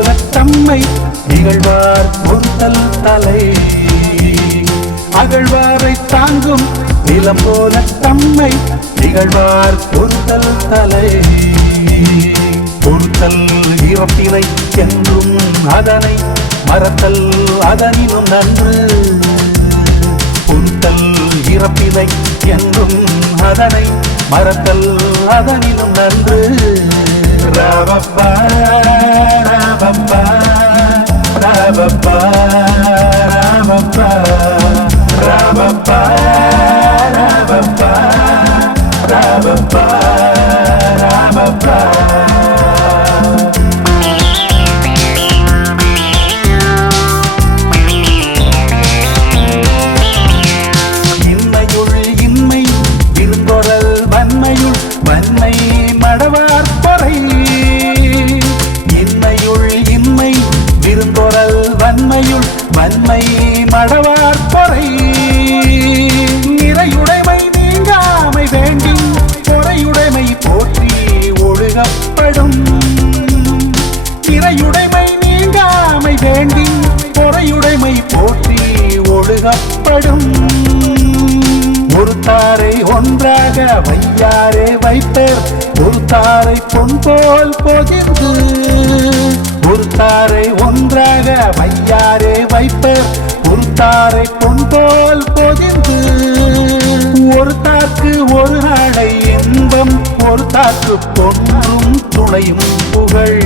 போல தம்மை இகழ்வார் பொறுத்தல் தலை. அகழ்வாரை தாங்கும் நிலம் போல தம்மை இகழ்வார் பொறுத்தல் தலை. பொறுத்தல் இறப்பினை என்றும் அதனை மறத்தல் அதனினும் நன்று. பொறுத்தல் இறப்பினை என்றும் அதனை மறத்தல் அதனினும் நன்று. ராவப்பா ராவப்பா ராவப்பா ராவப்பா ராவப்பா ராவப்பா ராவப்பா ராவப்பா. வன்மை மடவார் பொறை. இன்னையுள் இன்மை விருந்தொரல் வன்மையுள் வன்மை மடவார் பொறை. நிறையுடைமை நீங்காமை வேண்டி பொறையுடைமை போற்றி ஒழுகப்படும். நிறையுடைமை நீங்காமை வேண்டி பொறையுடைமை போற்றி ஒழுகப்படும். ஒருத்தாரை ஒன்றாக வையாரே வைப்பர் ஒருத்தாரை பொன் போல் பொதிர்ந்து. ஒருத்தாரை ஒன்றாக வையாரே வைப்பர் ஒருத்தாரை பொன் போல் பொதிர்ந்து. ஒருத்தாக்கு ஒரு நாளை இன்பம் ஒருத்தாக்கு பொன்றும் துணையும் புகழ்.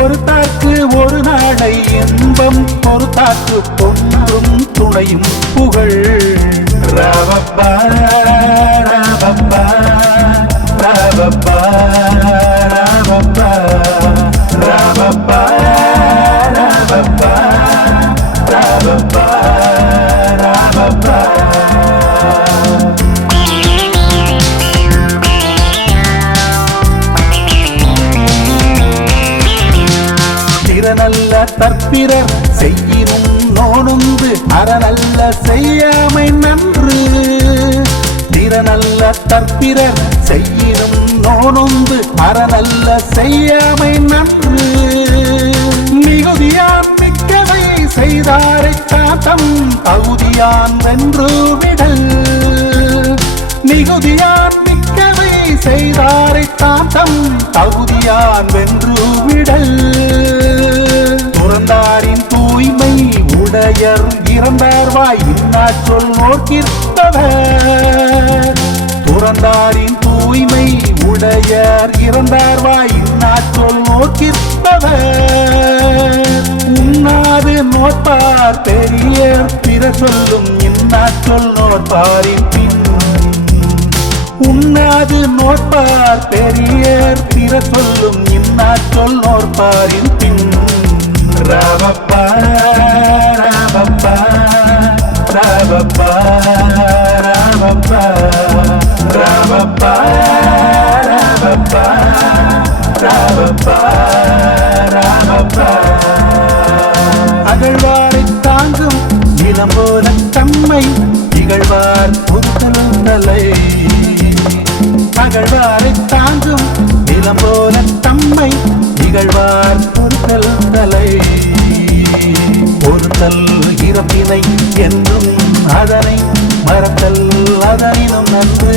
ஒருத்தாக்கு ஒரு நாளை இன்பம் ஒருத்தாக்கு பொன்றும் துணையும் புகழ். ராவப்பா ராவப்பா ராவப்பா ராவப்பா ராவப்பா ராவப்பா ராவப்பா ராவப்பா. திறனல்ல தற்பிறர் செய்யினும் நோனுந்து அறநல்ல செய்யாமை நன்று. திறனல்ல தற்பிறர் செய்யினும் நோனுந்து அறநல்ல செய்யாமை நன்று. மிகுதியான் மிக்கவை செய்தாரை காத்தம் தகுதியான் வென்று விடல். மிகுதியான் மிக்கவை செய்தாரை காத்தம் தகுதியான் வென்று விடல். துறந்தாரின் தூய்மை உடையர் இறந்தார்வாய் இன்னாச் சொல் நோக்கிற்பவர். துறந்தாரின் தூய்மை உடையர் இறந்தார்வாய் இன்னாச் சொல் நோக்கிற்பவர். உண்ணாது நோற்பார் பெரியர் பிற சொல்லும் இன்னாச் சொல் நோற்பாரின் பின். உண்ணாது நோற்பார் பெரியர் பிற சொல்லும் இன்னாச் சொல் நோற்பாரின் பின். ராவப்பா ராவப்பா ராவப்பா ராவப்பா ராவப்பா ராவப்பா ராவப்பா ராவப்பா. அகழ்வாரை தாங்கும் நிலம் போல தம்மை இகழ்வார் பொறுத்தல் தலை. அகழ்வாரை தாங்கும் நிலம் போல தம்மை இகழ்வார் பொறுத்தல் தலை. பொறுத்தல் இறப்பினை என்றும் அதனை மறத்தல் அதனினும் நன்று.